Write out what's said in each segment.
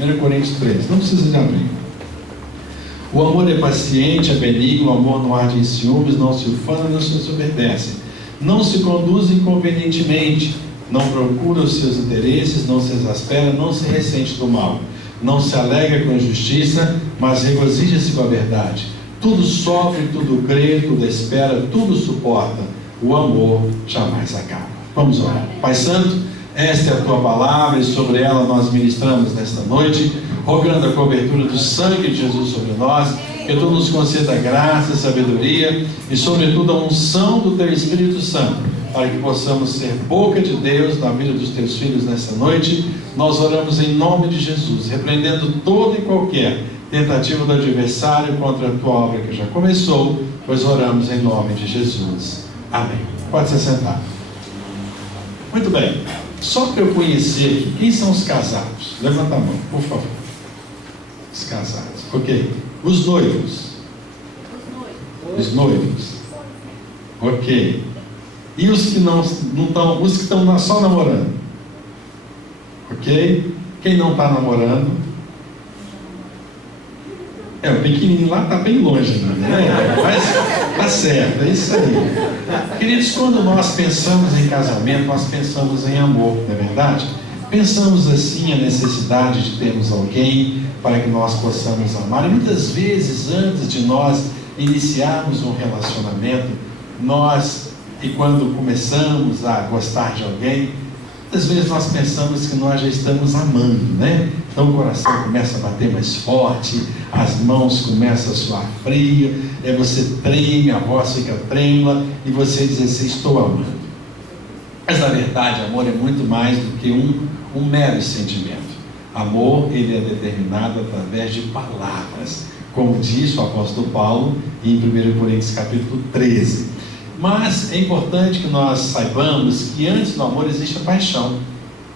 1 Coríntios 3, não precisa de abrir. O amor é paciente, é benigno, o amor não arde em ciúmes, não se ufana, não se ensoberbece, não se conduz inconvenientemente, não procura os seus interesses, não se exaspera, não se ressente do mal, não se alegra com a injustiça, mas regozija-se com a verdade. Tudo sofre, tudo crê, tudo espera, tudo suporta. O amor jamais acaba. Vamos orar. Pai Santo, esta é a Tua palavra e sobre ela nós ministramos nesta noite, rogando a cobertura do sangue de Jesus sobre nós, que Tu nos conceda graça, sabedoria e sobretudo a unção do Teu Espírito Santo, para que possamos ser boca de Deus na vida dos Teus filhos nesta noite. Nós oramos em nome de Jesus, repreendendo toda e qualquer tentativa do adversário contra a Tua obra que já começou, pois oramos em nome de Jesus. Amém. Pode se sentar. Muito bem. Só para eu conhecer aqui, quem são os casados? Levanta a mão, por favor. Os casados. Ok. Os noivos. Os noivos. Ok. E os que não estão, os que estão só namorando? Ok? Quem não está namorando? O pequenininho lá está bem longe ainda, né? Mas está certo, é isso aí. Queridos, quando nós pensamos em casamento, nós pensamos em amor, não é verdade? Pensamos assim a necessidade de termos alguém para que nós possamos amar. E muitas vezes, antes de nós iniciarmos um relacionamento, e quando começamos a gostar de alguém, muitas vezes nós pensamos que nós já estamos amando, né? Então o coração começa a bater mais forte, as mãos começam a suar frio, você treme, a voz fica trêmula e você diz assim: estou amando. Mas na verdade, amor é muito mais do que um mero sentimento. Amor, ele é determinado através de palavras, como diz o apóstolo Paulo em 1 Coríntios capítulo 13. Mas é importante que nós saibamos que antes do amor existe a paixão.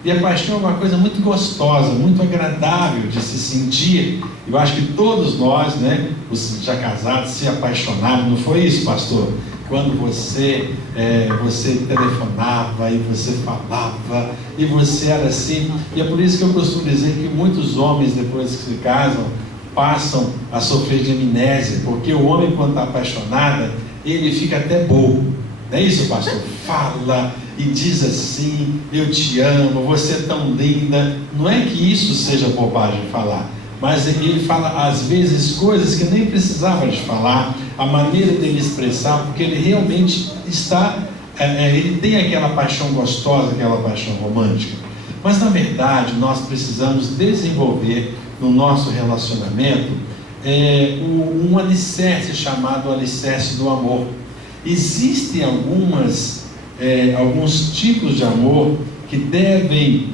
E a paixão é uma coisa muito gostosa, muito agradável de se sentir. Eu acho que todos nós, né, os já casados, se apaixonaram. Não foi isso, pastor? Quando você telefonava e você falava e você era assim. E é por isso que eu costumo dizer que muitos homens, depois que se casam, passam a sofrer de amnésia, porque o homem, quando está apaixonado, ele fica até bobo. Não é isso, pastor? Fala e diz assim: eu te amo, você é tão linda. Não é que isso seja bobagem falar, mas ele fala às vezes coisas que nem precisava de falar, a maneira dele expressar, porque ele realmente ele tem aquela paixão gostosa, aquela paixão romântica. Mas na verdade nós precisamos desenvolver no nosso relacionamento um alicerce chamado alicerce do amor. Existem alguns tipos de amor que devem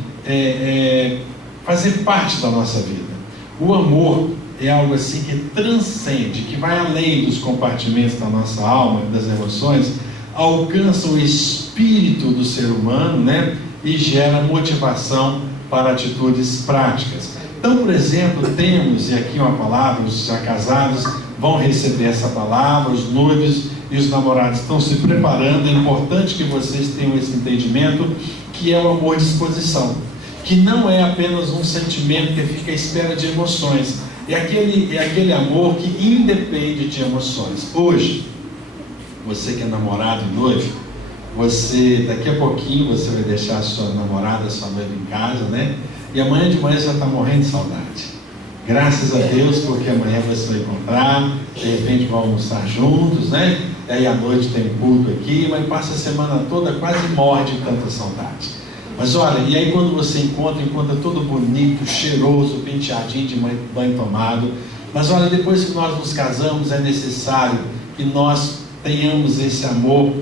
fazer parte da nossa vida. O amor é algo assim que transcende, que vai além dos compartimentos da nossa alma, das emoções, alcança o espírito do ser humano, né? E gera motivação para atitudes práticas. Então, por exemplo, temos, e aqui uma palavra, os já casados vão receber essa palavra, os noivos e os namorados estão se preparando. É importante que vocês tenham esse entendimento, que é o amor de disposição, que não é apenas um sentimento que fica à espera de emoções, é aquele amor que independe de emoções. Hoje, você que é namorado e noivo, daqui a pouquinho você vai deixar a sua namorada, a sua noiva em casa, né? E amanhã de manhã você já está morrendo de saudade. Graças a Deus, porque amanhã você vai encontrar, de repente vão almoçar juntos, né? E aí à noite tem culto aqui, mas passa a semana toda, quase morre de tanta saudade. Mas olha, e aí quando você encontra todo bonito, cheiroso, penteadinho de banho tomado. Mas olha, depois que nós nos casamos, é necessário que nós tenhamos esse amor,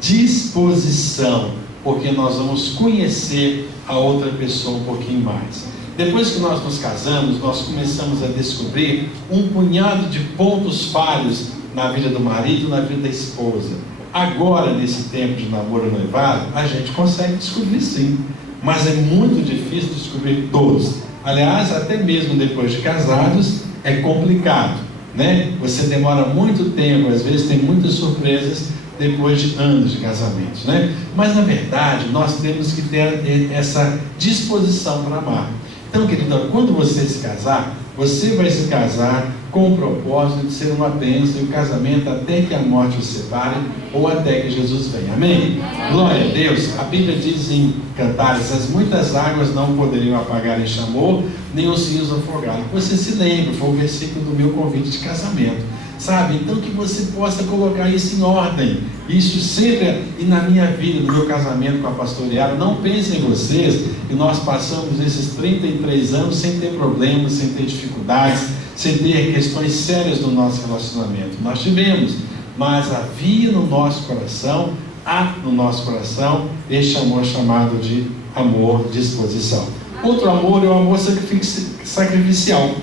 disposição, porque nós vamos conhecer a outra pessoa um pouquinho mais. Depois que nós nos casamos, nós começamos a descobrir um punhado de pontos falhos na vida do marido, na vida da esposa. Agora, nesse tempo de namoro e noivado, a gente consegue descobrir sim, mas é muito difícil descobrir todos. Aliás, até mesmo depois de casados, é complicado, né? Você demora muito tempo, às vezes tem muitas surpresas depois de anos de casamento, né? Mas na verdade, nós temos que ter essa disposição para amar. Então, querido, quando você se casar, você vai se casar com o propósito de ser uma bênção e o casamento até que a morte os separe ou até que Jesus venha. Amém? Glória a Deus. A Bíblia diz em Cantares: as muitas águas não poderiam apagar este amor, nem os rios afogá-lo. Você se lembra, foi o versículo do meu convite de casamento. Sabe? Então que você possa colocar isso em ordem. Isso sempre, e na minha vida, no meu casamento com a pastoreada, não pensem em vocês que nós passamos esses 33 anos sem ter problemas, sem ter dificuldades, sem ter questões sérias no nosso relacionamento. Nós tivemos, mas havia no nosso coração, há no nosso coração, este amor chamado de amor de disposição. Outro amor é o amor sacrificial,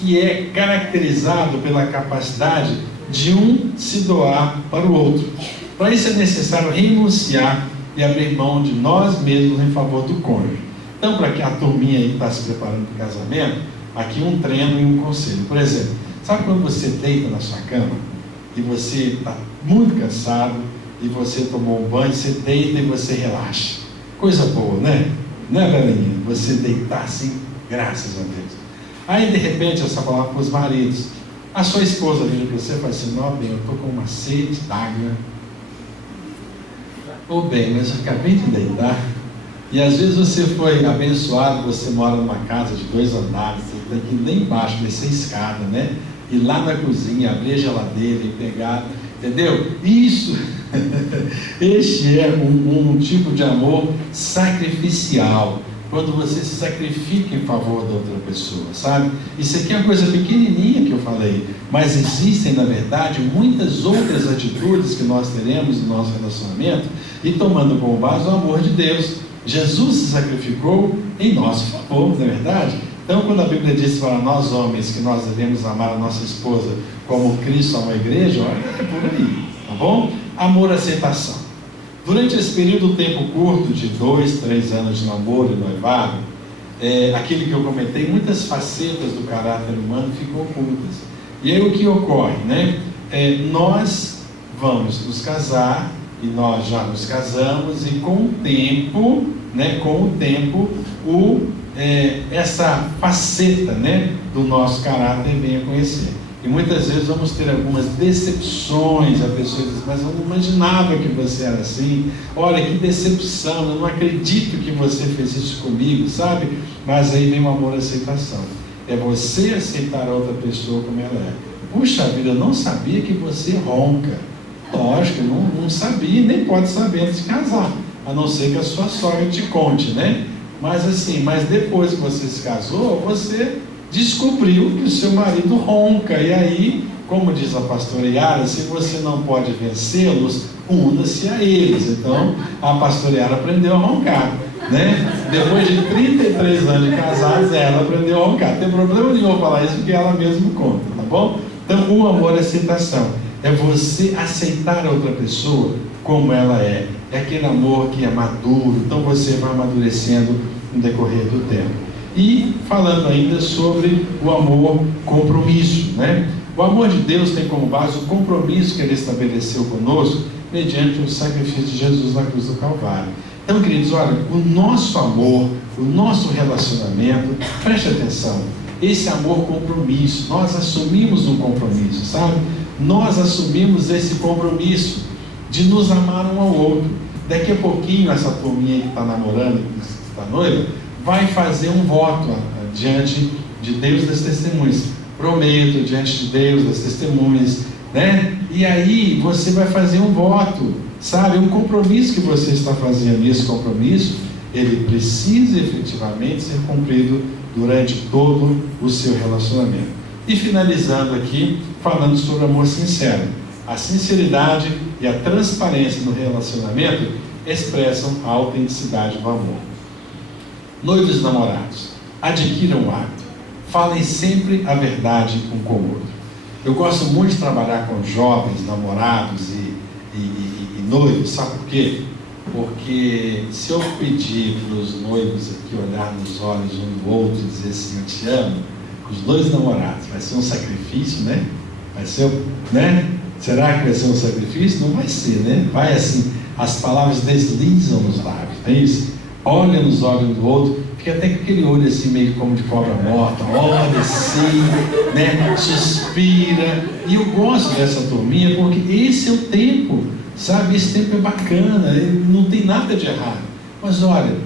que é caracterizado pela capacidade de um se doar para o outro. Para isso é necessário renunciar e abrir mão de nós mesmos em favor do cônjuge. Então, para que a turminha aí está se preparando para o casamento, aqui um treino e um conselho. Por exemplo, sabe quando você deita na sua cama e você está muito cansado e você tomou um banho, você deita e você relaxa? Coisa boa, né? Né, Belinha? Você deitar assim, graças a Deus. Aí, de repente, essa palavra para os maridos. A sua esposa vira para você e fala assim: não, bem, eu estou com uma sede d'água. Ô bem, mas eu acabei de deitar. E às vezes você foi abençoado, você mora numa casa de 2 andares, você tem que ir lá embaixo, descer a escada, né? Ir lá na cozinha, abrir a geladeira e pegar, entendeu? Isso, este é um tipo de amor sacrificial. Quando você se sacrifica em favor da outra pessoa, sabe? Isso aqui é uma coisa pequenininha que eu falei, mas existem, na verdade, muitas outras atitudes que nós teremos no nosso relacionamento, e tomando como base o amor de Deus. Jesus se sacrificou em nosso favor, não é verdade? Então, quando a Bíblia diz para nós homens que nós devemos amar a nossa esposa como Cristo ama a igreja, olha, é por aí, tá bom? Amor, aceitação. Durante esse período, tempo curto, de 2, 3 anos de namoro e noivado, aquilo que eu comentei, muitas facetas do caráter humano ficam ocultas. E aí o que ocorre, né? Nós vamos nos casar, e nós já nos casamos, e com o tempo, né? Essa faceta, né, do nosso caráter vem a conhecer. E muitas vezes vamos ter algumas decepções. A pessoa diz: mas eu não imaginava que você era assim. Olha que decepção, eu não acredito que você fez isso comigo, sabe? Mas aí vem o amor e aceitação. É você aceitar a outra pessoa como ela é. Puxa vida, eu não sabia que você ronca. Lógico, não sabia, nem pode saber antes de casar, a não ser que a sua sogra te conte, né? Mas assim, depois que você se casou, você descobriu que o seu marido ronca. E aí, como diz a pastora Yara, se você não pode vencê-los, una-se a eles. Então, a pastora Yara aprendeu a roncar, né? Depois de 33 anos de casados, ela aprendeu a roncar. Não tem problema nenhum falar isso, porque ela mesma conta, tá bom? Então, o amor é aceitação. É você aceitar a outra pessoa como ela é. É aquele amor que é maduro. Então, você vai amadurecendo no decorrer do tempo. E falando ainda sobre o amor compromisso, né? O amor de Deus tem como base o compromisso que Ele estabeleceu conosco mediante o sacrifício de Jesus na cruz do Calvário. Então, queridos, olha, o nosso amor, o nosso relacionamento, preste atenção, esse amor compromisso, nós assumimos um compromisso, sabe? Nós assumimos esse compromisso de nos amar um ao outro. Daqui a pouquinho, essa turminha que está namorando, que está noiva, vai fazer um voto diante de Deus das testemunhas. Prometo diante de Deus das testemunhas, né? E aí você vai fazer um voto, sabe? Um compromisso que você está fazendo. E esse compromisso, ele precisa efetivamente ser cumprido durante todo o seu relacionamento. E finalizando aqui, falando sobre amor sincero. A sinceridade e a transparência no relacionamento expressam a autenticidade do amor. Noivos e namorados, adquiram o hábito, falem sempre a verdade um com o outro. Eu gosto muito de trabalhar com jovens, namorados e noivos, sabe por quê? Porque se eu pedir para os noivos aqui olhar nos olhos um do outro e dizer assim: eu te amo, os 2 namorados, vai ser um sacrifício, né? Vai ser, né? Será que vai ser um sacrifício? Não vai ser, né? Vai assim, as palavras deslizam nos lábios, não é isso? Olha nos olhos do outro, fica até com aquele olho assim, meio como de cobra morta, olha assim, né? Suspira. E eu gosto dessa turminha porque esse é o tempo, sabe? Esse tempo é bacana, não tem nada de errado. Mas olha,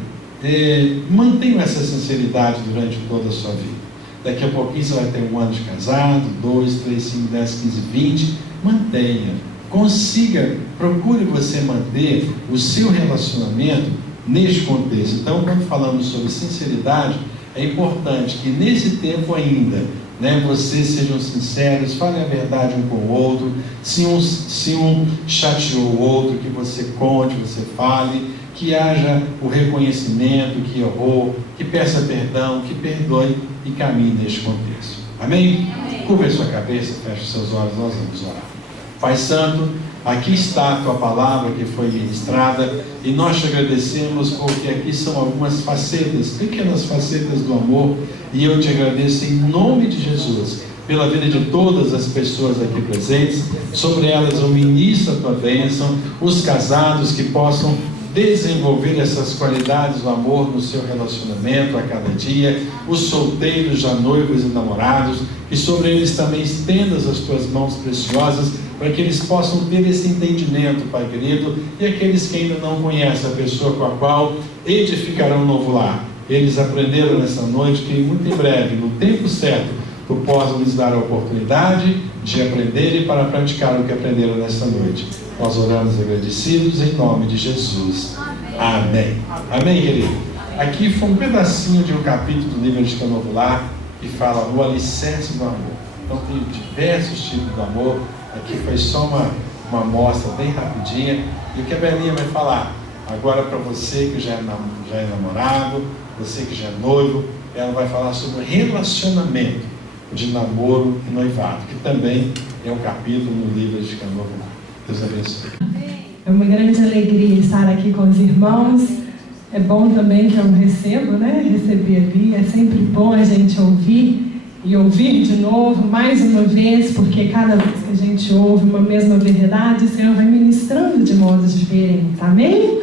mantenha essa sinceridade durante toda a sua vida. Daqui a pouquinho você vai ter 1 ano de casado, 2, 3, 5, 10, 15, 20. Mantenha, consiga, procure você manter o seu relacionamento neste contexto. Então, quando falamos sobre sinceridade, é importante que nesse tempo ainda, né, vocês sejam sinceros, falem a verdade um com o outro. Se um chateou o outro, que você conte, você fale, que haja o reconhecimento que errou, que peça perdão, que perdoe e caminhe neste contexto. Amém? Curva a sua cabeça, feche os seus olhos, nós vamos orar. Pai Santo, aqui está a Tua palavra que foi ministrada e nós te agradecemos porque aqui são algumas facetas, pequenas facetas do amor, e eu te agradeço em nome de Jesus pela vida de todas as pessoas aqui presentes. Sobre elas eu ministro a Tua bênção, os casados que possam desenvolver essas qualidades do amor no seu relacionamento a cada dia, os solteiros, já noivos e namorados, que sobre eles também estendas as Tuas mãos preciosas, para que eles possam ter esse entendimento, Pai querido, e aqueles que ainda não conhecem a pessoa com a qual edificarão um novo lar. Eles aprenderam nessa noite que muito em breve, no tempo certo, Tu possas lhes dar a oportunidade de aprender e para praticar o que aprenderam nessa noite. Nós oramos agradecidos em nome de Jesus. Amém. Amém, querido? Aqui foi um pedacinho de um capítulo do livro de Novo Lar que fala o alicerce do amor. Então tem diversos tipos de amor. Aqui foi só uma amostra bem rapidinha. E o que a Belinha vai falar agora para você que já é namorado, você que já é noivo, ela vai falar sobre relacionamento de namoro e noivado, que também é um capítulo no livro de Novo Lar. Deus abençoe. É uma grande alegria estar aqui com os irmãos. É bom também que eu recebo, né? Receber ali. É sempre bom a gente ouvir e ouvir de novo, mais uma vez, porque cada vez que a gente ouve uma mesma verdade, o Senhor vai ministrando de modos diferentes. Amém?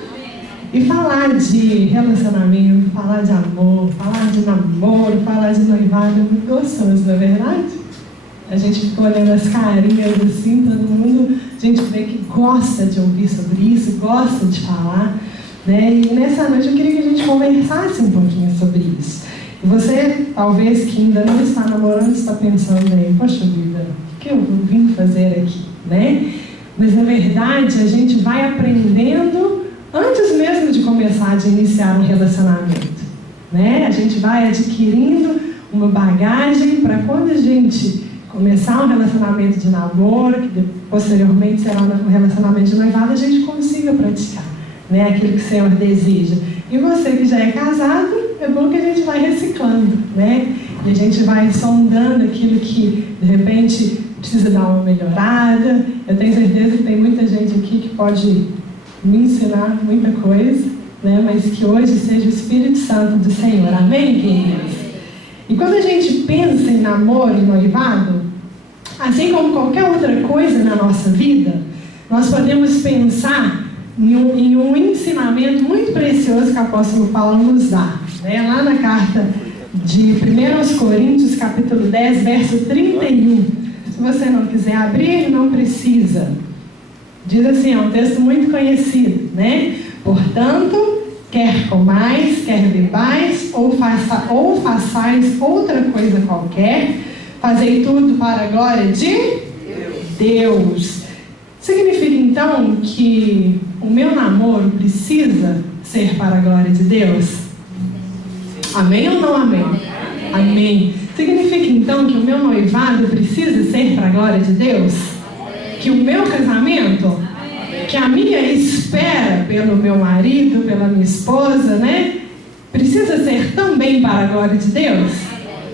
E falar de relacionamento, falar de amor, falar de namoro, falar de noivado é muito gostoso, não é verdade? A gente fica olhando as carinhas assim, todo mundo, a gente vê que gosta de ouvir sobre isso, gosta de falar, né? E nessa noite eu queria que a gente conversasse um pouquinho sobre isso. E você, talvez, que ainda não está namorando, está pensando aí, poxa vida, o que eu vim fazer aqui, né? Mas na verdade a gente vai aprendendo antes mesmo de começar, de iniciar um relacionamento, né? A gente vai adquirindo uma bagagem para quando a gente começar um relacionamento de namoro, que posteriormente será um relacionamento de noivado, a gente consiga praticar, né, aquilo que o Senhor deseja. E você que já é casado, é bom que a gente vai reciclando, né? E a gente vai sondando aquilo que, de repente, precisa dar uma melhorada. Eu tenho certeza que tem muita gente aqui que pode me ensinar muita coisa, né? Mas que hoje seja o Espírito Santo do Senhor. Amém, queridos? E quando a gente pensa em namoro e noivado, assim como qualquer outra coisa na nossa vida, nós podemos pensar em um ensinamento muito precioso que o apóstolo Paulo nos dá, né? Lá na carta de 1 Coríntios, capítulo 10, verso 31. Se você não quiser abrir, não precisa. Diz assim, é um texto muito conhecido, né? Portanto, quer comais, quer bebais, ou façais outra coisa qualquer, fazei tudo para a glória de Deus. Significa então que o meu namoro precisa ser para a glória de Deus? Amém ou não amém? Amém. Significa então que o meu noivado precisa ser para a glória de Deus? Que o meu casamento, que a minha espera pelo meu marido, pela minha esposa, né, precisa ser também para a glória de Deus?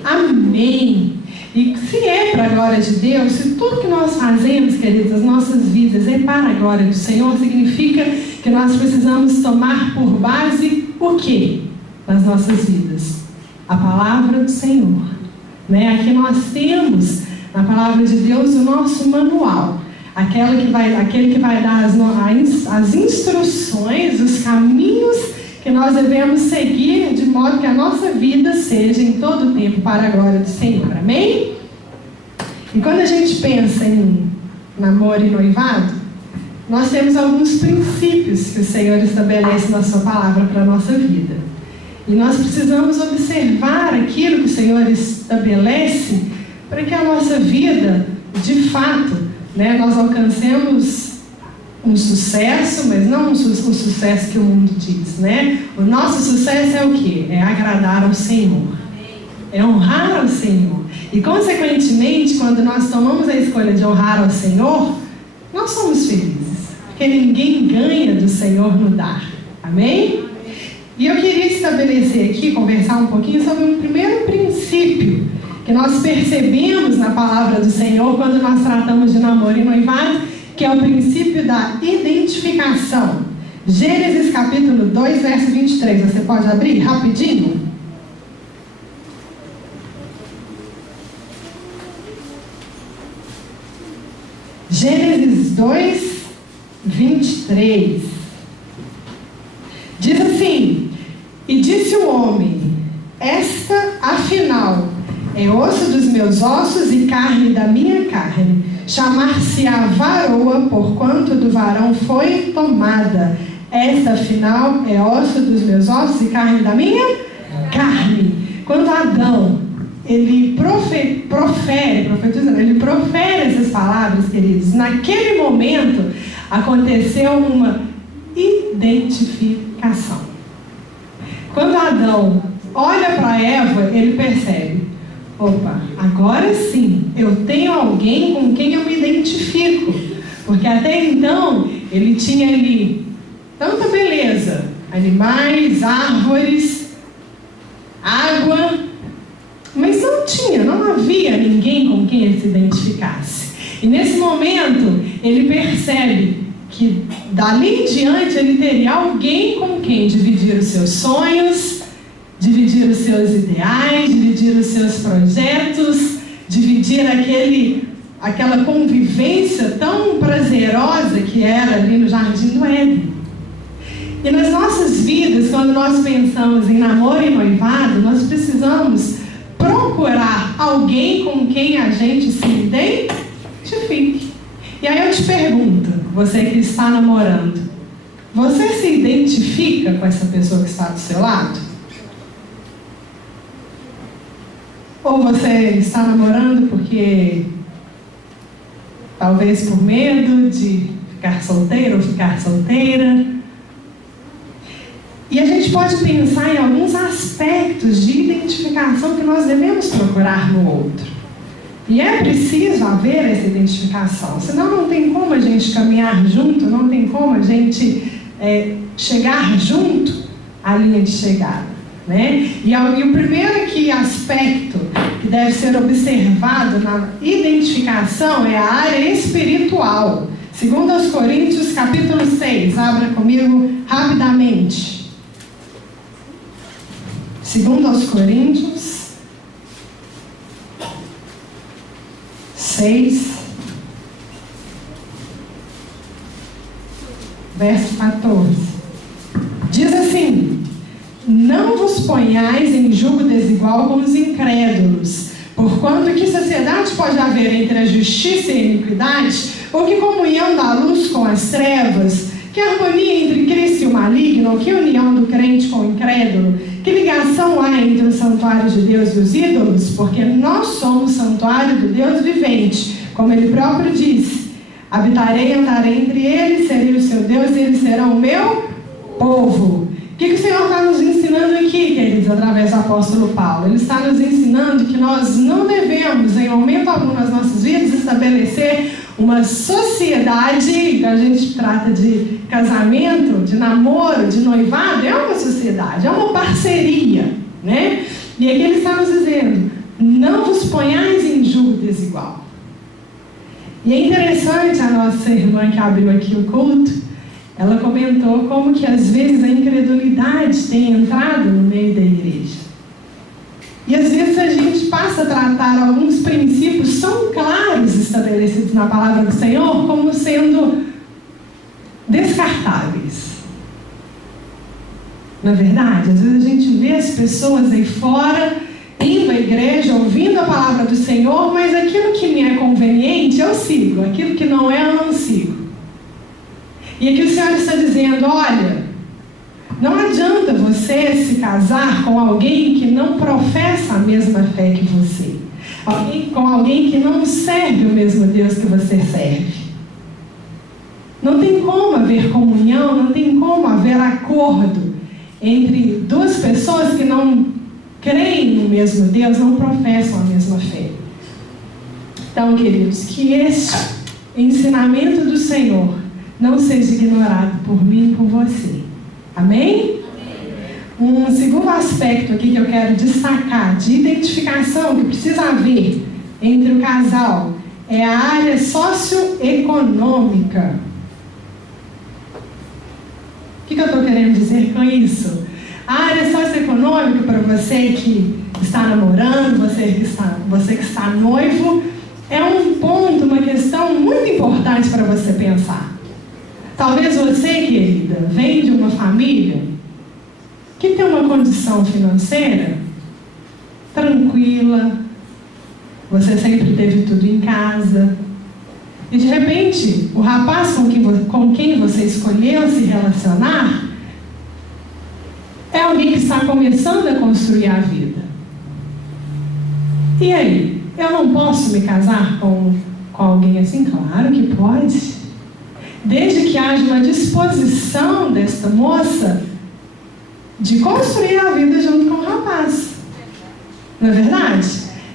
Amém. E se é para a glória de Deus, se tudo que nós fazemos, queridos, as nossas vidas é para a glória do Senhor, significa que nós precisamos tomar por base o quê? Nas nossas vidas? A palavra do Senhor, né? Aqui nós temos na palavra de Deus o nosso manual, aquele que vai dar as instruções, os caminhos que que nós devemos seguir de modo que a nossa vida seja em todo o tempo para a glória do Senhor. Amém? E quando a gente pensa em namoro e noivado, nós temos alguns princípios que o Senhor estabelece na sua palavra para a nossa vida. E nós precisamos observar aquilo que o Senhor estabelece para que a nossa vida, de fato, nós alcancemos um sucesso, mas não o sucesso que o mundo diz, O nosso sucesso é o quê? É agradar ao Senhor. É honrar ao Senhor. E, consequentemente, quando nós tomamos a escolha de honrar ao Senhor, nós somos felizes. Porque ninguém ganha do Senhor no dar. Amém? E eu queria estabelecer aqui, conversar um pouquinho sobre um primeiro princípio que nós percebemos na palavra do Senhor quando nós tratamos de namoro e noivado, que é o princípio da identificação. Gênesis capítulo 2, verso 23. Você pode abrir rapidinho? Gênesis 2, 23. Diz assim: e disse o homem, esta afinal é osso dos meus ossos e carne da minha carne, chamar-se-á varoa, porquanto do varão foi tomada. Esta afinal é osso dos meus ossos e carne da minha carne. Quando Adão ele profere essas palavras, queridos, naquele momento aconteceu uma identificação. Quando Adão olha para Eva, ele percebe: opa, agora sim, eu tenho alguém com quem eu me identifico. Porque até então, ele tinha ali tanta beleza, animais, árvores, água, mas não havia ninguém com quem ele se identificasse. E nesse momento, ele percebe que dali em diante ele teria alguém com quem dividir os seus sonhos, dividir os seus ideais, dividir os seus projetos, dividir aquela convivência tão prazerosa que era ali no Jardim do Éden. E nas nossas vidas, quando nós pensamos em namoro e noivado, nós precisamos procurar alguém com quem a gente se identifique. E aí eu te pergunto, você que está namorando, você se identifica com essa pessoa que está do seu lado? Ou você está namorando porque talvez por medo de ficar solteiro ou ficar solteira? E a gente pode pensar em alguns aspectos de identificação que nós devemos procurar no outro. E é preciso haver essa identificação, senão não tem como a gente caminhar junto, não tem como a gente chegar junto à linha de chegada. E o primeiro aspecto que deve ser observado na identificação é a área espiritual. 2 Coríntios capítulo 6, abra comigo rapidamente. 2 Coríntios 6, verso 14. Diz assim: não vos ponhais em julgo desigual com os incrédulos, porquanto que sociedade pode haver entre a justiça e a iniquidade, ou que comunhão da luz com as trevas, que harmonia entre Cristo e o maligno, ou que união do crente com o incrédulo, que ligação há entre o santuário de Deus e os ídolos? Porque nós somos santuário do Deus vivente, como ele próprio disse: habitarei, andarei entre eles, serei o seu Deus e eles serão o meu povo. O que o Senhor está nos ensinando aqui, queridos, através do apóstolo Paulo? Ele está nos ensinando que nós não devemos, em momento algum nas nossas vidas, estabelecer uma sociedade. A gente trata de casamento, de namoro, de noivado, é uma sociedade, é uma parceria, E aqui ele está nos dizendo: não vos ponhais em julgo desigual. E é interessante, a nossa irmã que abriu aqui o culto, ela comentou como que às vezes a incredulidade tem entrado no meio da igreja. E às vezes a gente passa a tratar alguns princípios tão claros estabelecidos na palavra do Senhor como sendo descartáveis. Na verdade, às vezes a gente vê as pessoas aí fora, indo à igreja, ouvindo a palavra do Senhor, mas aquilo que me é conveniente eu sigo, aquilo que não é eu não sigo. E aqui o Senhor está dizendo, olha, não adianta você se casar com alguém que não professa a mesma fé que você, com alguém que não serve o mesmo Deus que você serve. Não tem como haver comunhão, não tem como haver acordo entre duas pessoas que não creem no mesmo Deus, não professam a mesma fé. Então, queridos, que este ensinamento do Senhor não seja ignorado por mim e por você. Amém? Um segundo aspecto aqui que eu quero destacar de identificação que precisa haver entre o casal é a área socioeconômica. O que eu estou querendo dizer com isso? A área socioeconômica, para você que está namorando, você que está noivo, é um ponto, uma questão muito importante para você pensar. Talvez você, querida, vem de uma família que tem uma condição financeira tranquila, você sempre teve tudo em casa, e de repente, o rapaz com quem você escolheu se relacionar é alguém que está começando a construir a vida. E aí? Eu não posso me casar com alguém assim? Claro que pode. Desde que haja uma disposição desta moça de construir a vida junto com o rapaz. Não é verdade?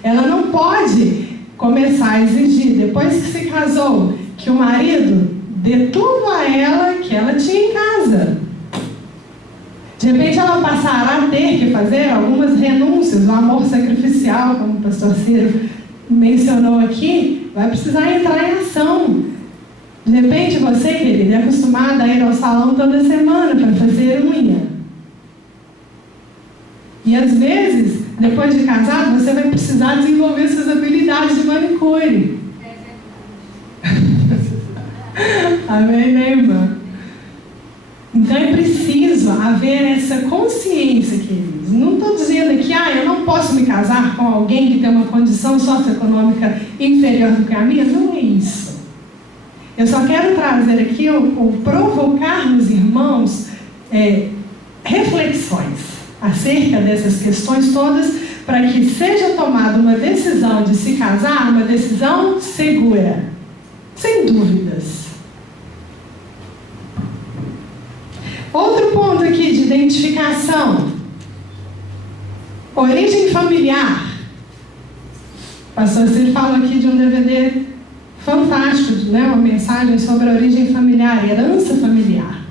Ela não pode começar a exigir, depois que se casou, que o marido dê tudo a ela que ela tinha em casa. De repente ela passará a ter que fazer algumas renúncias, o amor sacrificial, como o pastor Ciro mencionou aqui, vai precisar entrar em ação. De repente você, querida, é acostumada a ir ao salão toda semana para fazer unha. E às vezes, depois de casado, você vai precisar desenvolver suas habilidades de manicure. Amém, né, irmã? Então é preciso haver essa consciência, queridos. Não estou dizendo aqui, eu não posso me casar com alguém que tem uma condição socioeconômica inferior do que a minha. Não é isso. Eu só quero trazer aqui ou provocar nos irmãos reflexões acerca dessas questões todas, para que seja tomada uma decisão de se casar, uma decisão segura, sem dúvidas. Outro ponto aqui de identificação: origem familiar. O pastor Ciro fala aqui de um DVD fantástico, né? Uma mensagem sobre a origem familiar, herança familiar.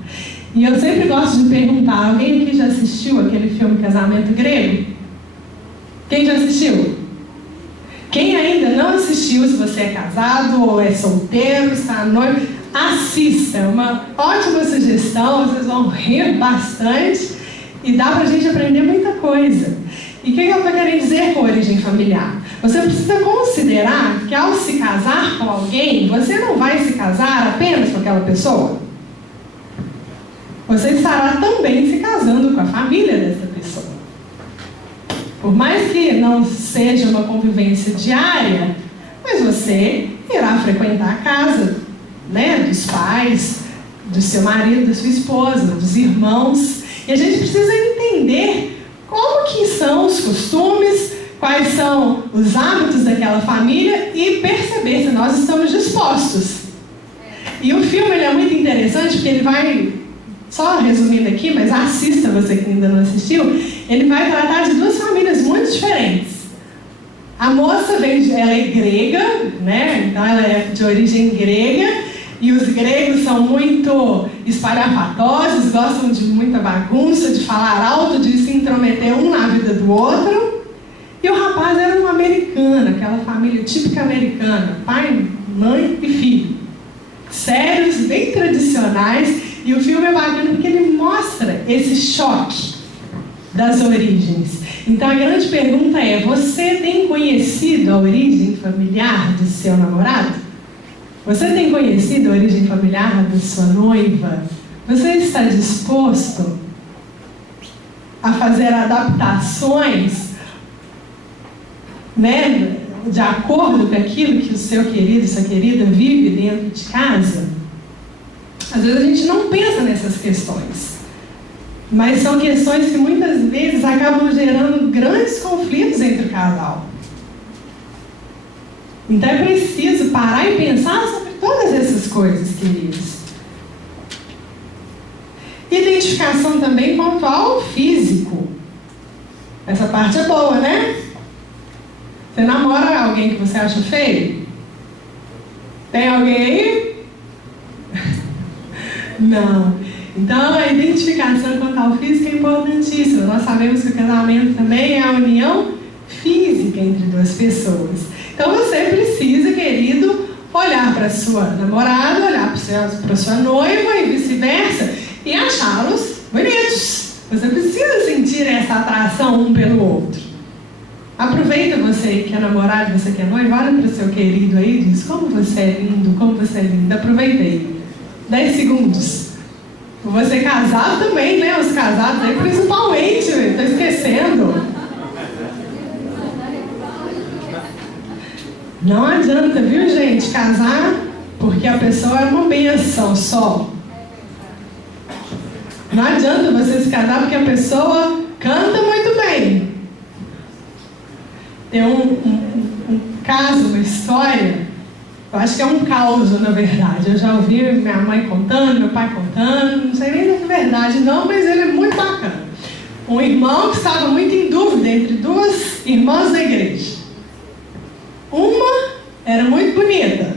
E eu sempre gosto de perguntar, alguém aqui já assistiu aquele filme Casamento Grego? Quem já assistiu? Quem ainda não assistiu, se você é casado ou é solteiro, está noivo, assista. É uma ótima sugestão, vocês vão rir bastante e dá pra gente aprender muita coisa. E o que eu estou querendo dizer com origem familiar? Você precisa considerar que ao se casar com alguém, você não vai se casar apenas com aquela pessoa. Você estará também se casando com a família dessa pessoa. Por mais que não seja uma convivência diária, mas você irá frequentar a casa, né, dos pais, do seu marido, da sua esposa, dos irmãos. E a gente precisa entender como que são os costumes, quais são os hábitos daquela família e perceber se nós estamos dispostos. E o filme ele é muito interessante porque ele vai... Só resumindo aqui, mas assista você que ainda não assistiu, ele vai tratar de duas famílias muito diferentes. A moça ela é grega, né? Então ela é de origem grega, e os gregos são muito espalhafatosos, gostam de muita bagunça, de falar alto, de se intrometer um na vida do outro. E o rapaz era um americano, aquela família típica americana, pai, mãe e filho. Sérios, bem tradicionais. E o filme é bacana porque ele mostra esse choque das origens. Então a grande pergunta é: você tem conhecido a origem familiar do seu namorado? Você tem conhecido a origem familiar da sua noiva? Você está disposto a fazer adaptações, né, de acordo com aquilo que o seu querido, sua querida vive dentro de casa, às vezes a gente não pensa nessas questões. Mas são questões que muitas vezes acabam gerando grandes conflitos entre o casal. Então é preciso parar e pensar sobre todas essas coisas, queridos. Identificação também quanto ao físico. Essa parte é boa, né? Você namora alguém que você acha feio? Tem alguém aí? Não. Então, a identificação quanto ao físico é importantíssima. Nós sabemos que o casamento também é a união física entre duas pessoas. Então, você precisa, querido, olhar para a sua namorada, olhar para a sua noiva e vice-versa, e achá-los bonitos. Você precisa sentir essa atração um pelo outro. Aproveita, você que é namorado, você que é noiva, olha para o seu querido aí e diz: como você é lindo, como você é linda. Aproveita aí. 10 segundos. Você casado também, né? Os casados aí, principalmente, estou esquecendo. Não adianta, viu, gente, casar porque a pessoa é uma bênção só. Não adianta você se casar porque a pessoa canta muito bem. Tem um caso, uma história, eu acho que é um caos, na verdade. Eu já ouvi minha mãe contando, meu pai contando, não sei nem se é verdade não, mas ele é muito bacana. Um irmão que estava muito em dúvida entre duas irmãs da igreja. Uma era muito bonita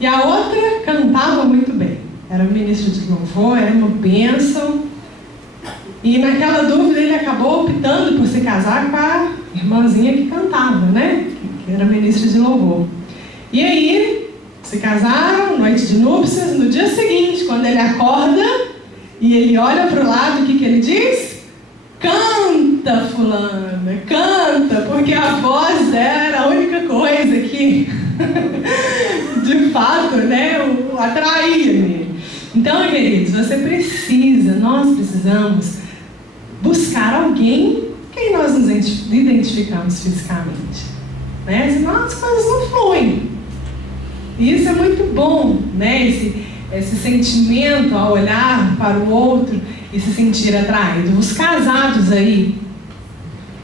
e a outra cantava muito bem. Era ministro de louvor, era uma bênção. E naquela dúvida ele acabou optando por se casar com a irmãzinha que cantava, né? Que era ministra de louvor. E aí, se casaram, noite de núpcias. No dia seguinte, quando ele acorda e ele olha para o lado, o que ele diz? Canta, fulana, canta, porque a voz dela era a única coisa que, de fato, né, o atraía nele. Então, queridos, nós precisamos buscar alguém quem nós nos identificamos fisicamente, né? Senão as coisas não fluem. E isso é muito bom, né? Esse sentimento ao olhar para o outro e se sentir atraído. Os casados aí,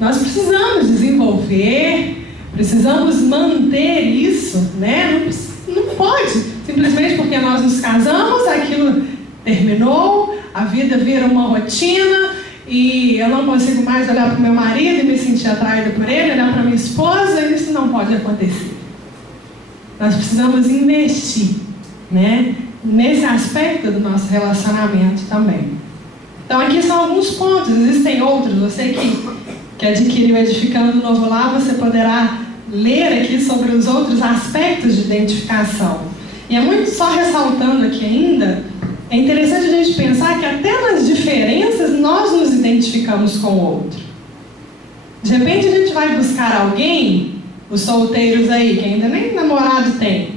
nós precisamos desenvolver, precisamos manter isso, né? Não pode, simplesmente porque nós nos casamos, aquilo terminou, a vida vira uma rotina e eu não consigo mais olhar para o meu marido e me sentir atraída por ele, olhar para minha esposa, isso não pode acontecer. Nós precisamos investir, né, nesse aspecto do nosso relacionamento também. Então aqui são alguns pontos, existem outros. Você que adquiriu Edificando o Novo Lar, você poderá ler aqui sobre os outros aspectos de identificação. E é muito, só ressaltando aqui ainda, é interessante a gente pensar que até nas diferenças nós nos identificamos com o outro. De repente a gente vai buscar alguém, os solteiros aí, que ainda nem namorado tem.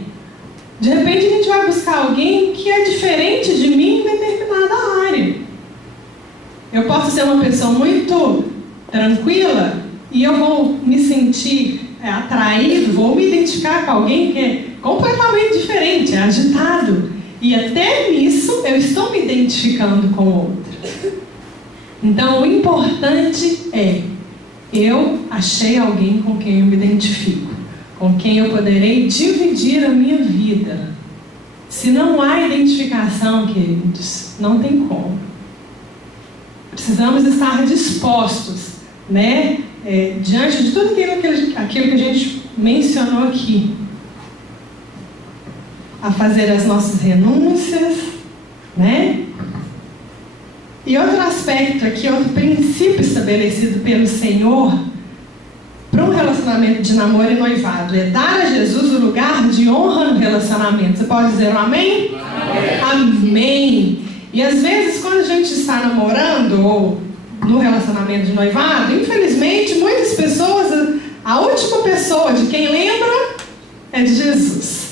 De repente a gente vai buscar alguém que é diferente de mim em determinada área. Eu posso ser uma pessoa muito tranquila e eu vou me sentir atraído, vou me identificar com alguém que é completamente diferente, é agitado. E até nisso eu estou me identificando com o outro. Então o importante é: eu achei alguém com quem eu me identifico, com quem eu poderei dividir a minha vida. Se não há identificação, queridos, não tem como. Precisamos estar dispostos, né, diante de tudo aquilo que a gente mencionou aqui, a fazer as nossas renúncias, né? E outro aspecto aqui, outro princípio estabelecido pelo Senhor para um relacionamento de namoro e noivado é dar a Jesus o lugar de honra no relacionamento. Você pode dizer um amém? Amém. Amém. E às vezes quando a gente está namorando ou no relacionamento de noivado, infelizmente muitas pessoas, a última pessoa de quem lembra é de Jesus.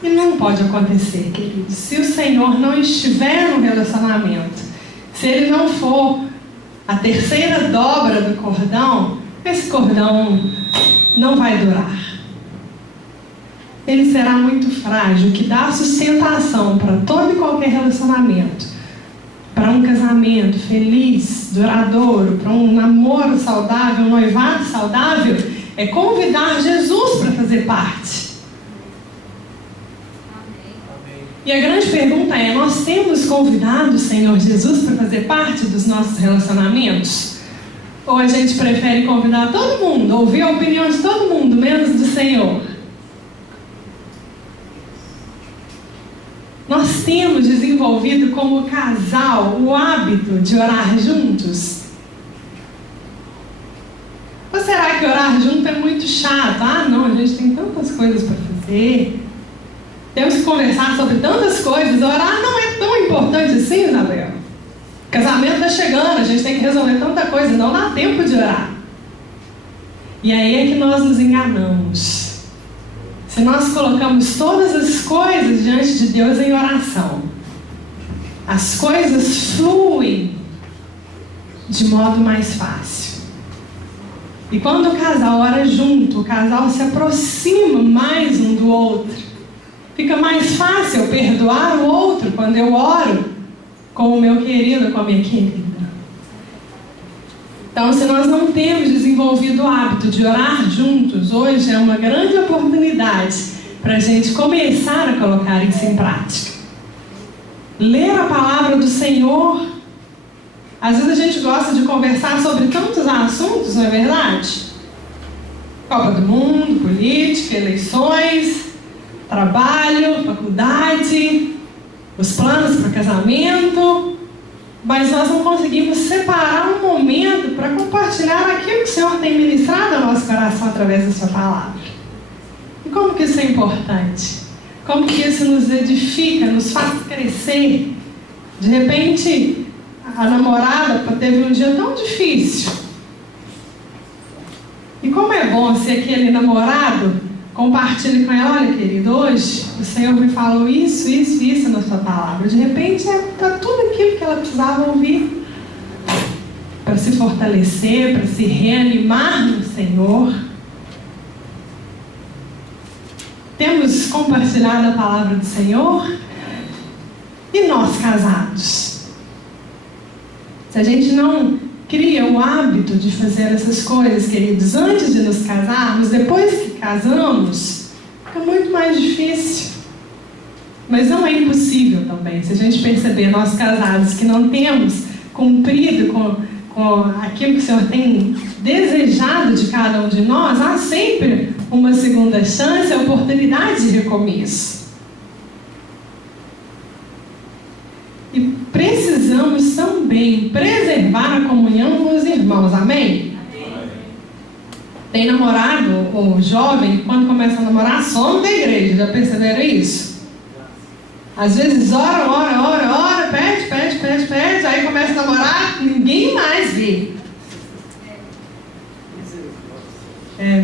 E não pode acontecer, queridos. Se o Senhor não estiver no relacionamento, Se ele não for a terceira dobra do cordão, esse cordão não vai durar. Ele será muito frágil, que dá sustentação para todo e qualquer relacionamento, para um casamento feliz, duradouro, para um namoro saudável, um noivado saudável, é convidar Jesus para fazer parte. E a grande pergunta é: nós temos convidado o Senhor Jesus para fazer parte dos nossos relacionamentos? Ou a gente prefere convidar todo mundo, ouvir a opinião de todo mundo, menos do Senhor? Nós temos desenvolvido como casal o hábito de orar juntos? Ou será que orar junto é muito chato? Ah, não, a gente tem tantas coisas para fazer. Temos que conversar sobre tantas coisas. Orar não é tão importante assim, Isabel. Casamento está chegando, a gente tem que resolver tanta coisa, não dá tempo de orar. E aí é que nós nos enganamos. Se nós colocamos todas as coisas diante de Deus em oração, as coisas fluem de modo mais fácil. E quando o casal ora junto, o casal se aproxima mais um do outro. Fica mais fácil eu perdoar o outro quando eu oro com o meu querido, com a minha querida. Então, se nós não temos desenvolvido o hábito de orar juntos, hoje é uma grande oportunidade para a gente começar a colocar isso em prática. Ler a palavra do Senhor. Às vezes a gente gosta de conversar sobre tantos assuntos, não é verdade? Copa do Mundo, política, eleições, trabalho, faculdade, os planos para o casamento, mas nós não conseguimos separar um momento para compartilhar aquilo que o Senhor tem ministrado ao nosso coração através da sua palavra. E como que isso é importante? Como que isso nos edifica, nos faz crescer? De repente, a namorada teve um dia tão difícil. E como é bom se aquele namorado compartilhe com ela: olha, querido, hoje o Senhor me falou isso, isso e isso na sua palavra. De repente está tudo aquilo que ela precisava ouvir para se fortalecer, para se reanimar no Senhor. Temos compartilhado a palavra do Senhor? E nós, casados? Se a gente não cria o hábito de fazer essas coisas, queridos, antes de nos casarmos, depois que casamos, fica muito mais difícil. Mas não é impossível também. Se a gente perceber, nós casados, que não temos cumprido com aquilo que o Senhor tem desejado de cada um de nós, há sempre uma segunda chance, a oportunidade de recomeço. E precisamos também preservar a comunhão com os irmãos, amém? Amém. Tem namorado ou jovem que quando começa a namorar some da igreja, já perceberam isso? Às vezes ora, pede, aí começa a namorar, ninguém mais vê.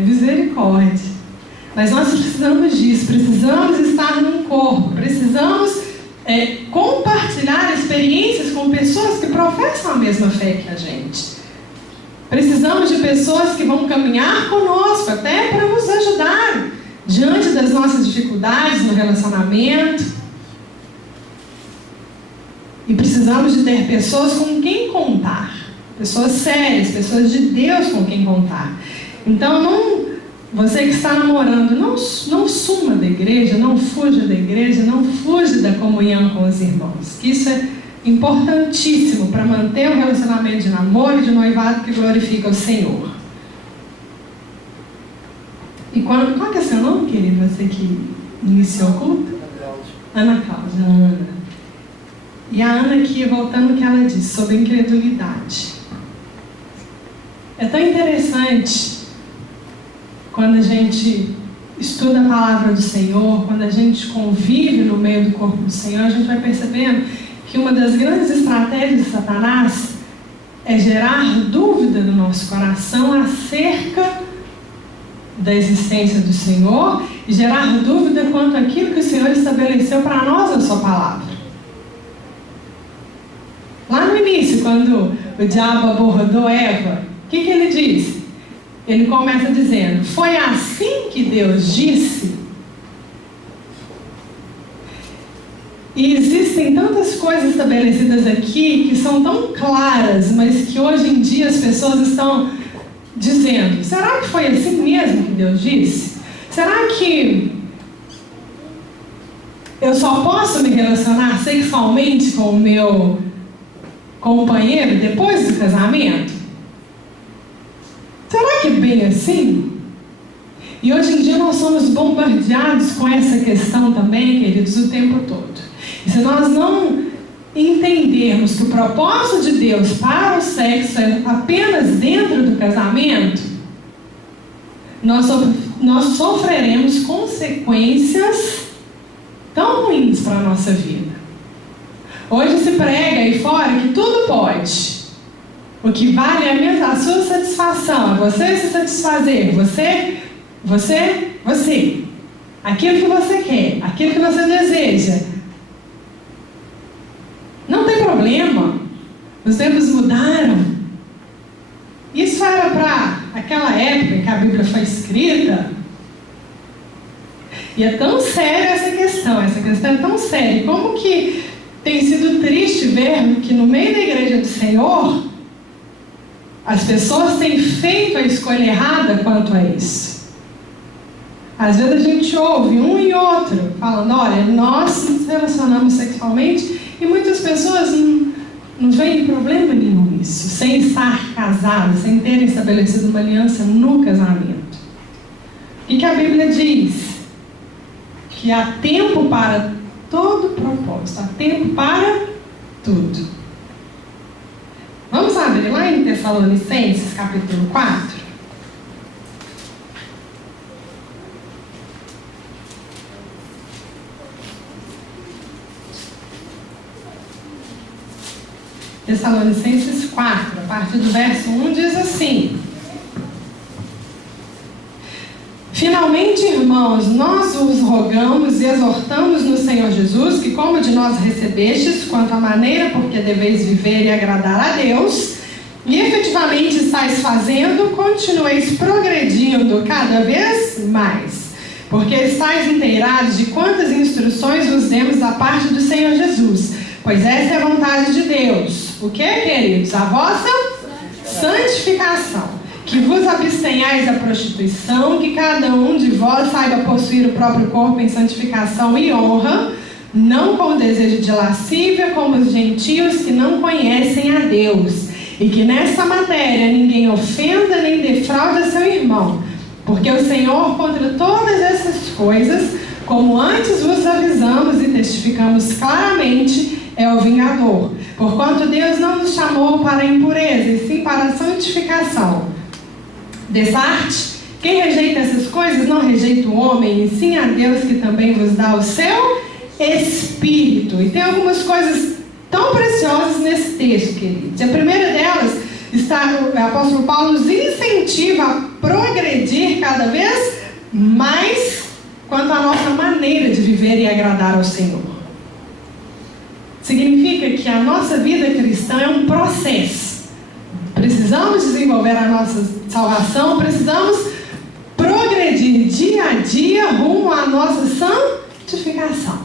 Misericórdia. Mas nós precisamos disso, precisamos estar num corpo, precisamos compartilhar experiências com pessoas que professam a mesma fé que a gente. Precisamos de pessoas que vão caminhar conosco, até para nos ajudar diante das nossas dificuldades no relacionamento. E precisamos de ter pessoas com quem contar, pessoas sérias, pessoas de Deus com quem contar. Então, você que está namorando, não suma da igreja, não fuja da igreja, não fuja da comunhão com os irmãos. Isso é importantíssimo para manter um relacionamento de namoro e de noivado que glorifica o Senhor. E qual que é seu nome, querido? Você que iniciou o culto? Ana Cláudia. Ana. E a Ana aqui, voltando ao que ela disse sobre incredulidade. É tão interessante quando a gente estuda a palavra do Senhor, quando a gente convive no meio do corpo do Senhor, a gente vai percebendo que uma das grandes estratégias de Satanás é gerar dúvida no nosso coração acerca da existência do Senhor e gerar dúvida quanto àquilo que o Senhor estabeleceu para nós na sua palavra. Lá no início, quando o diabo abordou Eva, o que ele disse? Ele começa dizendo: foi assim que Deus disse. E existem tantas coisas estabelecidas aqui que são tão claras, mas que hoje em dia as pessoas estão dizendo: será que foi assim mesmo que Deus disse? Será que eu só posso me relacionar sexualmente com o meu companheiro depois do casamento? Será que é bem assim? E hoje em dia nós somos bombardeados com essa questão também, queridos, o tempo todo. E se nós não entendermos que o propósito de Deus para o sexo é apenas dentro do casamento, nós sofreremos consequências tão ruins para a nossa vida. Hoje se prega aí fora que tudo pode. O que vale é a sua satisfação, é você se satisfazer, você. Aquilo que você quer, aquilo que você deseja. Não tem problema. Os tempos mudaram. Isso era para aquela época que a Bíblia foi escrita. E é tão séria essa questão é tão séria. Como que tem sido triste ver que no meio da igreja do Senhor, as pessoas têm feito a escolha errada quanto a isso. Às vezes a gente ouve um e outro falando: olha, nós nos relacionamos sexualmente, e muitas pessoas não veem problema nenhum nisso, sem estar casadas, sem terem estabelecido uma aliança no casamento. O que a Bíblia diz? Que há tempo para todo propósito, há tempo para tudo. Vamos abrir lá em Tessalonicenses, capítulo 4. Tessalonicenses 4, a partir do verso 1, diz assim: finalmente, irmãos, nós os rogamos e exortamos no Senhor Jesus que, como de nós recebestes, quanto à maneira por que deveis viver e agradar a Deus, e efetivamente estáis fazendo, continueis progredindo cada vez mais, porque estáis inteirados de quantas instruções vos demos da parte do Senhor Jesus, pois essa é a vontade de Deus. O que, queridos? A vossa santificação. Que vos abstenhais da prostituição, que cada um de vós saiba possuir o próprio corpo em santificação e honra, não com o desejo de lascívia, como os gentios que não conhecem a Deus, e que nesta matéria ninguém ofenda nem defraude seu irmão, porque o Senhor, contra todas essas coisas, como antes vos avisamos e testificamos claramente, é o vingador, porquanto Deus não nos chamou para a impureza, e sim para a santificação. Dessa arte, quem rejeita essas coisas não rejeita o homem, e sim a Deus, que também vos dá o seu Espírito. E tem algumas coisas tão preciosas nesse texto, queridos. A primeira delas está, o apóstolo Paulo nos incentiva a progredir cada vez mais quanto à nossa maneira de viver e agradar ao Senhor. Significa que a nossa vida cristã é um processo. Precisamos desenvolver a nossa salvação, precisamos progredir dia a dia rumo à nossa santificação.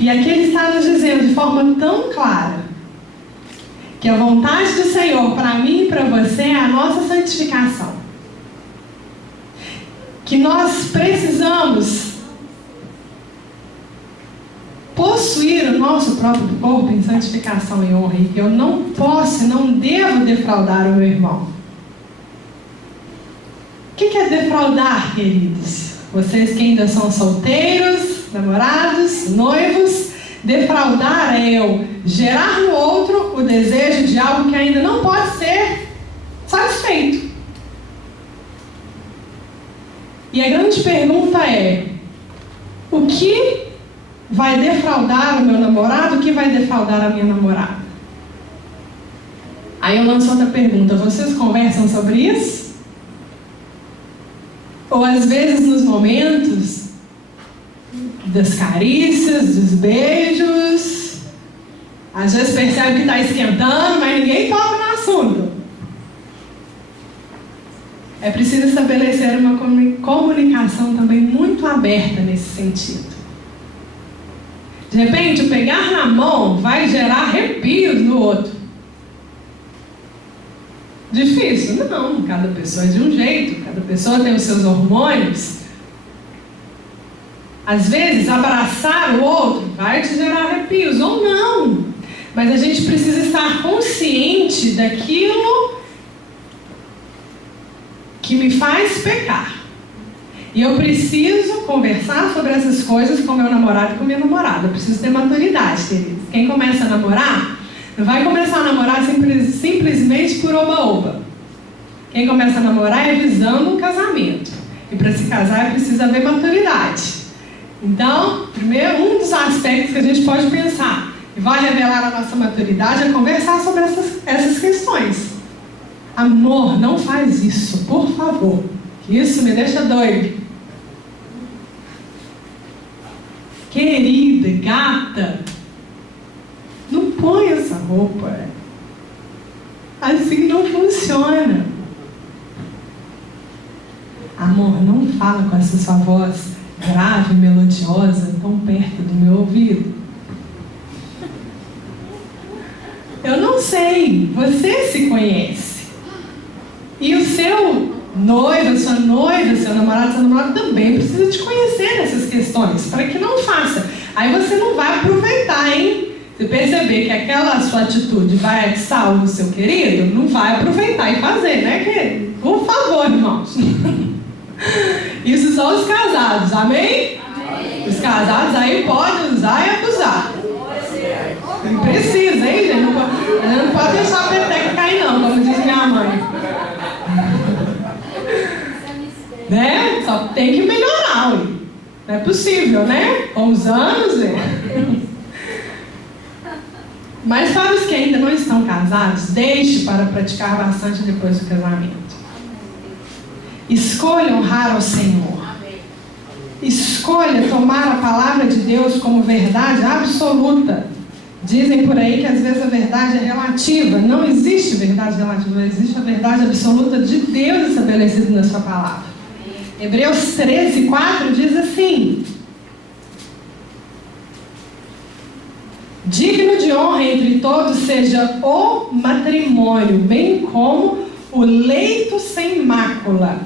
E aqui ele está nos dizendo de forma tão clara que a vontade do Senhor para mim e para você é a nossa santificação. Que nós precisamos possuir o nosso próprio corpo em santificação e honra, e que eu não posso e não devo defraudar o meu irmão. O que é defraudar, queridos? Vocês que ainda são solteiros, namorados, noivos, defraudar é eu gerar no outro o desejo de algo que ainda não pode ser satisfeito. E a grande pergunta é: o que vai defraudar o meu namorado? O que vai defraudar a minha namorada? Aí eu lanço outra pergunta: vocês conversam sobre isso? Ou às vezes nos momentos das carícias, dos beijos, Às vezes percebe que está esquentando, mas ninguém toca no assunto. É preciso estabelecer uma comunicação também muito aberta nesse sentido. De repente, o pegar na mão vai gerar arrepios no outro. Difícil? Não, cada pessoa é de um jeito, cada pessoa tem os seus hormônios. Às vezes, abraçar o outro vai te gerar arrepios, ou não. Mas a gente precisa estar consciente daquilo que me faz pecar. E eu preciso conversar sobre essas coisas com meu namorado e com minha namorada. Eu preciso ter maturidade, queridos. Quem começa a namorar, não vai começar a namorar simplesmente por oba-oba. Quem começa a namorar é visando um casamento. E para se casar é preciso haver maturidade. Então, primeiro, um dos aspectos que a gente pode pensar e vai revelar a nossa maturidade é conversar sobre essas questões. Amor, não faz isso, por favor. Isso me deixa doido. Querida, gata, não põe essa roupa. Assim não funciona. Amor, não fala com essa sua voz grave, melodiosa, tão perto do meu ouvido. Eu não sei, você se conhece. E o seu noivo, sua noiva, seu namorado, sua namorada também precisa te conhecer nessas questões, para que não faça. Aí você não vai aproveitar, hein? Se perceber que aquela sua atitude vai atiçar o seu querido, não vai aproveitar e fazer, né, querido? Por favor, irmãos. Isso são os casados, amém? Amém. Os casados aí podem usar e abusar. Não precisa, hein, gente? Não pode deixar a peteca cair, não, como diz minha mãe. Né? Só tem que melhorar, ué. Não é possível, né? Com os anos, Mas para os que ainda não estão casados, deixe para praticar bastante depois do casamento. Escolha honrar ao Senhor. Escolha tomar a palavra de Deus como verdade absoluta. Dizem por aí que às vezes a verdade é relativa. Não existe verdade relativa, existe a verdade absoluta de Deus estabelecida na sua palavra. Hebreus 13:4 diz assim: digno de honra entre todos seja o matrimônio, bem como o leito sem mácula.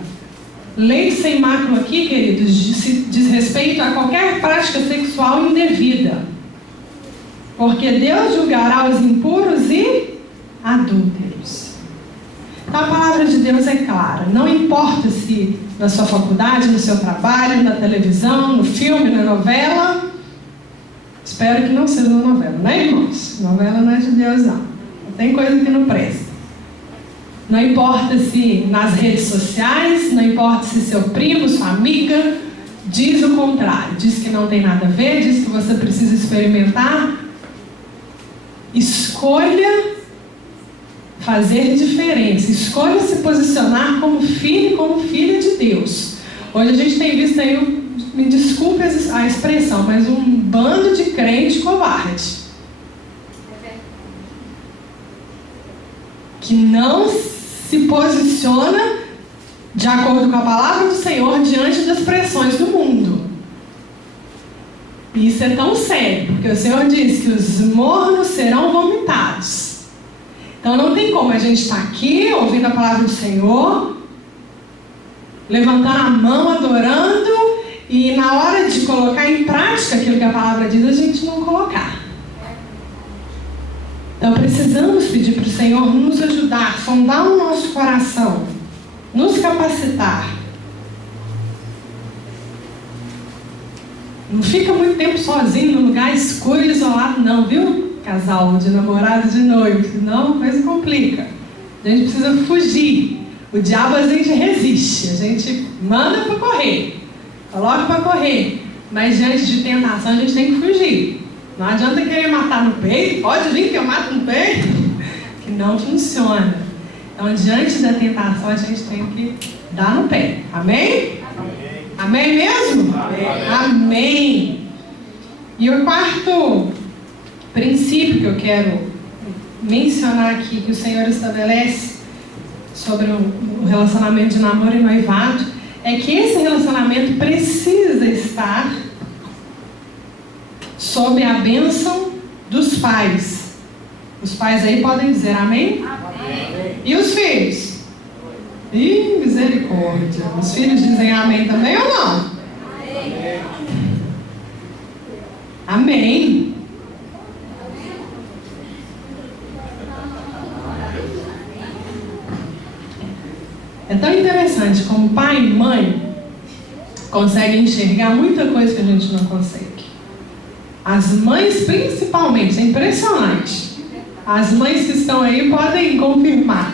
Leito sem mácula aqui, queridos, diz respeito a qualquer prática sexual indevida. Porque Deus julgará os impuros e adúlteros. Então a palavra de Deus é clara. Não importa se na sua faculdade, no seu trabalho, na televisão, no filme, na novela. Espero que não seja na novela, né, irmãos? Novela não é de Deus, não. Tem coisa que não presta. Não importa se nas redes sociais, não importa se seu primo, sua amiga diz o contrário, diz que não tem nada a ver, diz que você precisa experimentar. Escolha fazer diferença, escolha se posicionar como filho e como filha de Deus. Hoje a gente tem visto aí, me desculpe a expressão, mas um bando de crente covarde. Que não se posiciona de acordo com a palavra do Senhor diante das pressões do mundo. E isso é tão sério, porque o Senhor diz que os mornos serão vomitados. Então não tem como a gente estar aqui ouvindo a palavra do Senhor, levantando a mão, adorando, e na hora de colocar em prática aquilo que a palavra diz, a gente não colocar. Então precisamos pedir para o Senhor nos ajudar, sondar o nosso coração, nos capacitar. Não fica muito tempo sozinho num lugar escuro e isolado não, viu? Casal de namorado de noivo, senão a coisa complica. A gente precisa fugir. O diabo a gente resiste, a gente manda para correr, coloca para correr, mas diante de tentação a gente tem que fugir. Não adianta querer matar no peito, pode vir que eu mato no peito, que não funciona. Então, diante da tentação, a gente tem que dar no pé. Amém? Amém, Amém mesmo? Amém. Amém. E o quarto princípio que eu quero mencionar aqui, que o Senhor estabelece sobre o relacionamento de namoro e noivado, é que esse relacionamento precisa estar sob a bênção dos pais. Os pais aí podem dizer amém? Amém. E os filhos? Ih, misericórdia. Os filhos dizem amém também ou não? Amém. Amém. É tão interessante como pai e mãe conseguem enxergar muita coisa que a gente não consegue. As mães principalmente, é impressionante. As mães que estão aí podem confirmar.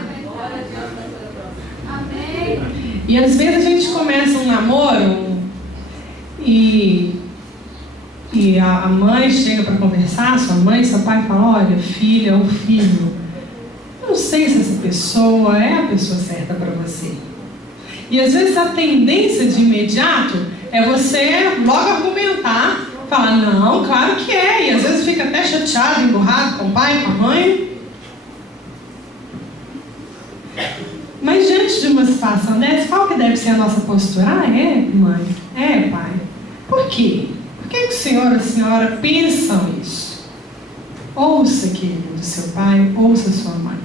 E às vezes a gente começa um namoro e a mãe chega para conversar, sua mãe, seu pai fala, olha, filha ou filho, eu não sei se essa pessoa é a pessoa certa para você. E às vezes a tendência de imediato é você logo argumentar, falar, não, claro que é, e às vezes fica até chateado, emburrado com o pai, com a mãe. Mas diante de uma situação dessa, qual que deve ser a nossa postura? Ah, é, mãe? É, pai? Por quê? Por que o senhor ou a senhora pensam isso? Ouça, querido, seu pai, ouça sua mãe.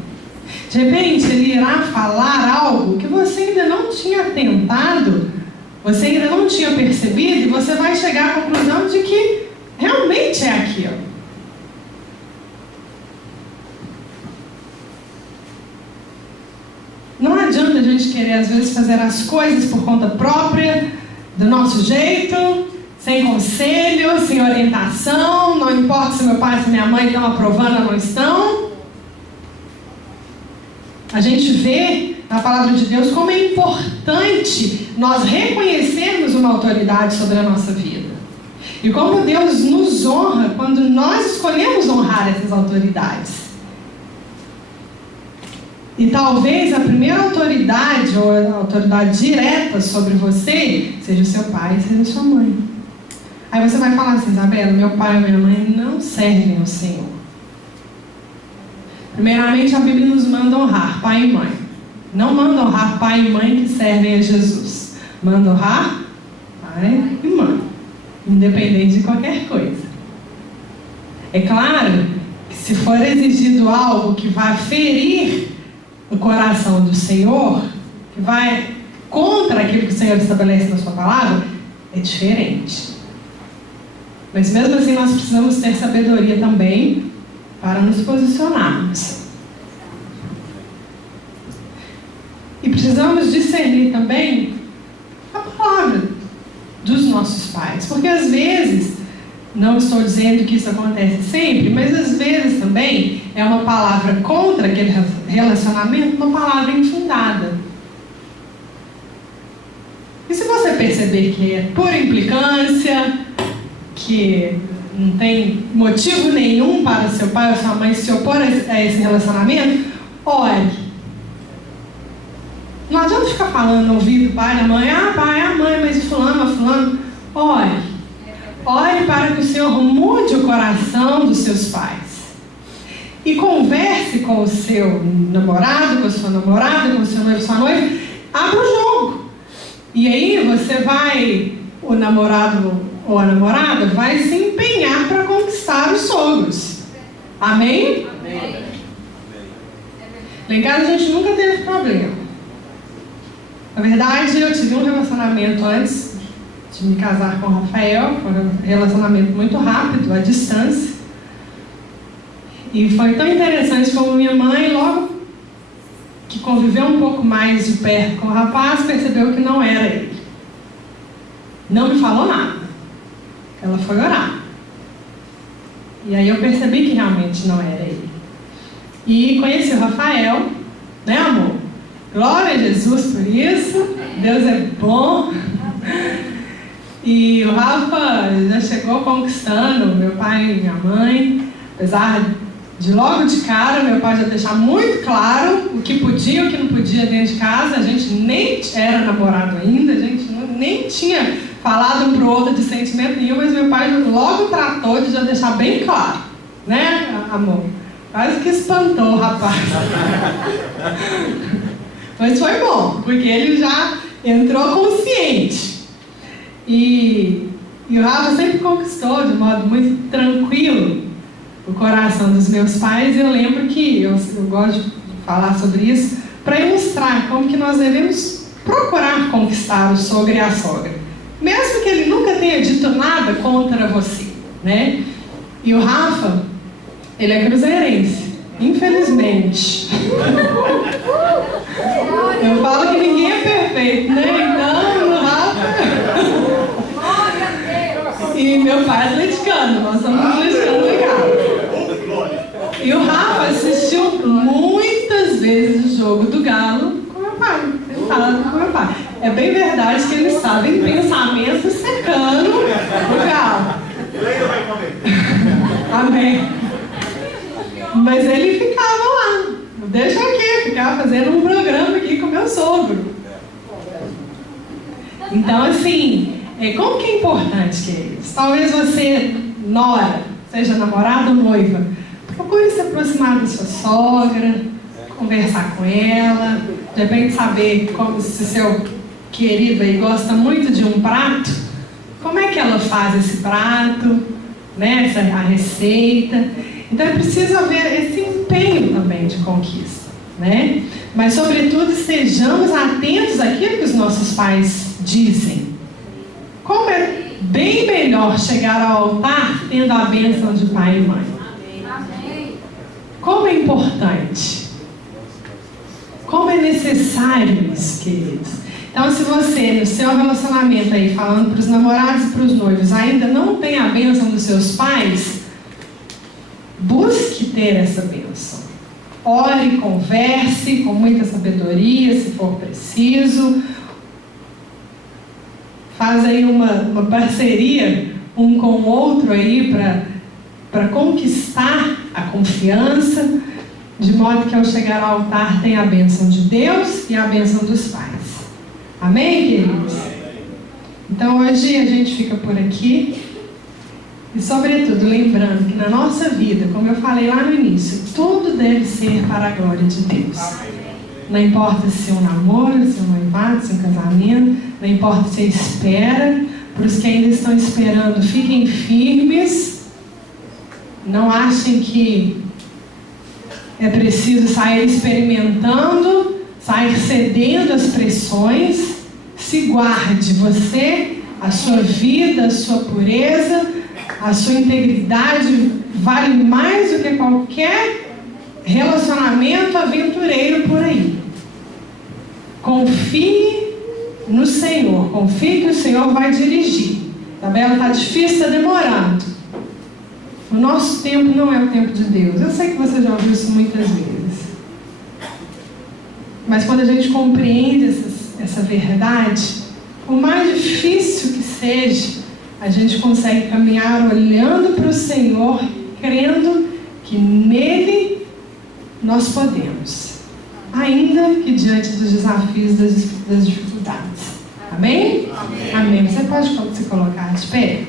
De repente, ele irá falar algo que você ainda não tinha tentado, você ainda não tinha percebido, e você vai chegar à conclusão de que realmente é aquilo. Não adianta a gente querer, às vezes, fazer as coisas por conta própria, do nosso jeito, sem conselho, sem orientação, não importa se meu pai e se minha mãe estão aprovando ou não estão. A gente vê na palavra de Deus como é importante nós reconhecermos uma autoridade sobre a nossa vida. E como Deus nos honra quando nós escolhemos honrar essas autoridades. E talvez a primeira autoridade, ou a autoridade direta sobre você, seja o seu pai, seja a sua mãe. Aí você vai falar assim, Isabela, meu pai e minha mãe não servem ao Senhor. Primeiramente, a Bíblia nos manda honrar pai e mãe. Não manda honrar pai e mãe que servem a Jesus. Manda honrar pai e mãe, independente de qualquer coisa. É claro que se for exigido algo que vai ferir o coração do Senhor, que vai contra aquilo que o Senhor estabelece na sua palavra, é diferente. Mas mesmo assim nós precisamos ter sabedoria também para nos posicionarmos. E precisamos discernir também a palavra dos nossos pais, porque às vezes, não estou dizendo que isso acontece sempre, mas às vezes também é uma palavra contra aquele relacionamento, uma palavra infundada. E se você perceber que é pura implicância, que não tem motivo nenhum para seu pai ou sua mãe se opor a esse relacionamento, ore. Não adianta ficar falando no ouvido do pai e da mãe, ah, pai, a mãe, mas e fulano, a fulano. Ore. Ore para que o Senhor mude o coração dos seus pais. E converse com o seu namorado, com a sua namorada, com o seu noivo, sua noiva. Abra o jogo. E aí você vai, o namorado ou a namorada, vai se empenhar para conquistar os sogros. Amém? Amém. Lá em casa a gente nunca teve problema. Na verdade, eu tive um relacionamento antes de me casar com o Rafael, foi um relacionamento muito rápido, à distância. E foi tão interessante como minha mãe, logo que conviveu um pouco mais de perto com o rapaz, percebeu que não era ele. Não me falou nada. Ela foi orar. E aí eu percebi que realmente não era ele. E conheci o Rafael, né, amor? Glória a Jesus por isso. Deus é bom. E o Rafa já chegou conquistando meu pai e minha mãe. Apesar de logo de cara, meu pai já deixar muito claro o que podia e o que não podia dentro de casa. A gente nem era namorado ainda, a gente nem tinha falado um pro outro de sentimento nenhum, mas meu pai logo tratou de já deixar bem claro. Né, amor? Quase que espantou o rapaz. Mas foi bom, porque ele já entrou consciente. E o Rafa sempre conquistou de modo muito tranquilo o coração dos meus pais. Eu lembro que eu gosto de falar sobre isso para ilustrar como que nós devemos procurar conquistar o sogro e a sogra, mesmo que ele nunca tenha dito nada contra você, né? E o Rafa, ele é cruzeirense, infelizmente. Eu falo que ninguém é perfeito, né? Então, o Rafa... E meu pai é atleticano, nós somos atleticanos legal. E o Rafa assistiu muitas vezes o jogo do Galo com meu pai, sentado com meu pai. É bem verdade que eles sabem pensamentos secando o Galo. Amém. Mas ele ficava lá, deixa aqui, ficava fazendo um programa aqui com meu sogro. Então, assim, como que é importante, queridos? Talvez você, nora, seja namorada ou noiva, procure se aproximar da sua sogra, conversar com ela, de repente saber como, se seu querido aí gosta muito de um prato, como é que ela faz esse prato, né, a receita. Então é preciso haver esse empenho também de conquista, né? Mas sobretudo estejamos atentos àquilo que os nossos pais dizem. Como é bem melhor chegar ao altar tendo a bênção de pai e mãe. Como é importante. Como é necessário isso, queridos. Então, se você, no seu relacionamento aí, falando para os namorados e para os noivos, ainda não tem a bênção dos seus pais, busque ter essa bênção. Ore, converse com muita sabedoria, se for preciso. Faz aí uma parceria um com o outro aí para conquistar a confiança, de modo que ao chegar ao altar tenha a bênção de Deus e a bênção dos pais. Amém, queridos? Então hoje a gente fica por aqui e, sobretudo, lembrando que na nossa vida, como eu falei lá no início, tudo deve ser para a glória de Deus. Não importa se é um namoro, se é um noivado, se é um casamento, não importa se é espera. Para os que ainda estão esperando, fiquem firmes. Não achem que é preciso sair experimentando, sair cedendo às pressões. Se guarde você, a sua vida, a sua pureza, a sua integridade vale mais do que qualquer relacionamento aventureiro por aí. Confie no Senhor, confie que o Senhor vai dirigir. Tabela, está difícil, está demorando. O nosso tempo não é o tempo de Deus. Eu sei que você já ouviu isso muitas vezes. Mas quando a gente compreende essa verdade, por mais difícil que seja, a gente consegue caminhar olhando para o Senhor, crendo que nele nós podemos, ainda que diante dos desafios, das dificuldades. Amém? Amém. Você pode se colocar de pé?